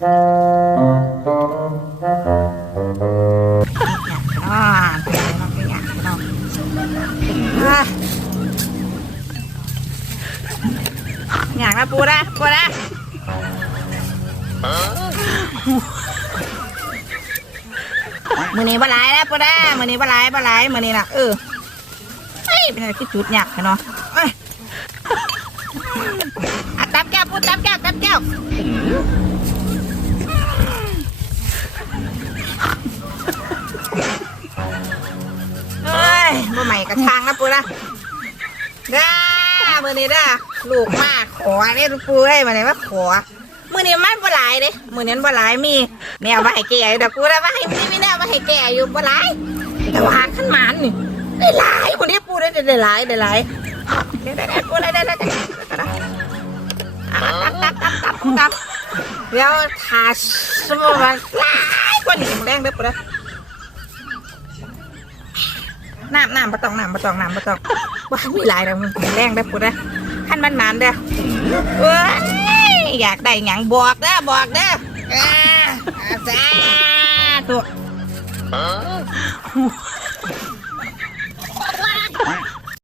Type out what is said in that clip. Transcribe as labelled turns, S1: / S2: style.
S1: อยากนะปูนะปูนะมือนี้บลายนะปูนะมือนี้บลายบลายมือนี้นะเออเฮ้ยเป็นอะไรที่จุดยากเนาะอะตับแก้วปูตับแก้วตับแก้ว บ่ใหม่กระชังนะปูนะด้ามือนี้ด้าลูกมากขอเนี่ยปูเอ้ยมาเลยว่าขอมือนี้มันบ่หลายเด้มือนี้บ่หลายมีแนวมาให้แก่แต่ปูนะว่าให้มีมีแนวมาให้แก่อยู่บ่หลายแต่ว่าขั้นหมันนี่ได้หลายคนนี้ปูได้ได้หลายได้หลายได้ได้ปูได้ได้ได้ได้ได้ตับตับตับตับตับเดี๋ยวทาสมมันหลายกว่านี้แรงเด้อปูนะ น้ำน้ำปะตองน้ำปะตองน้ำปะตองว่ามีหลายแล้วมันแรงได้ปุ๊ดนะขั้นมันนานเด้อเว้ยอยากได้หยังบอกเด้อบอกเด้ออ่าอาจ้าตัว